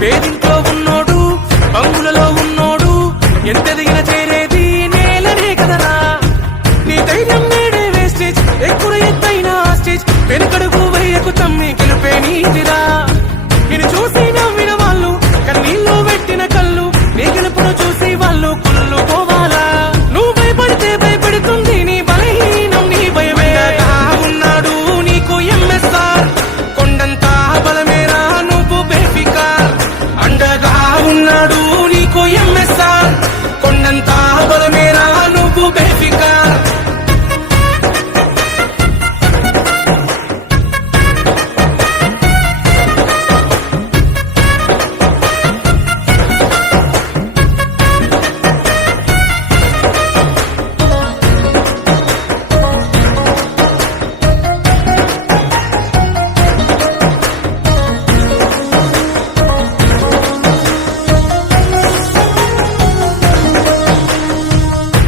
పేదింట్లో ఉన్నోడు బంగులలో ఉన్నోడు ఎంతెదిగిన చేరేది నేలనే కదరా. నీ ధైర్యం నేడే వేస్టేజ్ ఎక్కువ ఎత్తైన స్టేజ్ వెనుకడుగు వేయకు తమ్మి గెలుపే నీదిరా. నేను చూసి నవ్విన వాళ్ళు కన్నీళ్ళు పెట్టిన కళ్ళు నీ గెలుపును చూసి వాళ్ళు కుళ్ళుకోవాలా. నువ్వు భయపడితే భయపడుతుంది నీ బలహీనం నీ భయమే. ఉన్నాడు నీకు ఎంఎస్ఆర్ కొండంత బలమేరా నువ్వు బేఫికార్. అండగా ఉన్నాడు నీకు ఎంఎస్ఆర్ కొండంత బలమేరా నువ్వు బేఫికార్.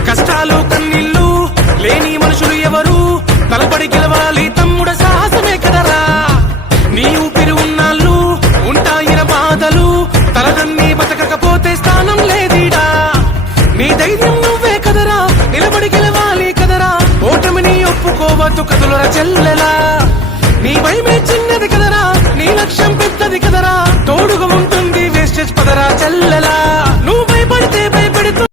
కష్టాలు కన్నీళ్ళు లేని మనుషులు ఎవరు తలపడి గెలవాలి తమ్ముడ సాహసమే కదరా. నీ ఊపిరి ఉన్నాళ్ళు ఉంటాయిన బాధలు తలదన్ని బతకకపోతే స్థానం లేదీడా. నీ ధైర్యం నువ్వే కదరా నిలబడి గెలవాలి కదరా. ఓటమిని ఒప్పుకోవద్దు కదులర చెల్లెలా. నీ భయమే చిన్నది కదరా నీ లక్ష్యం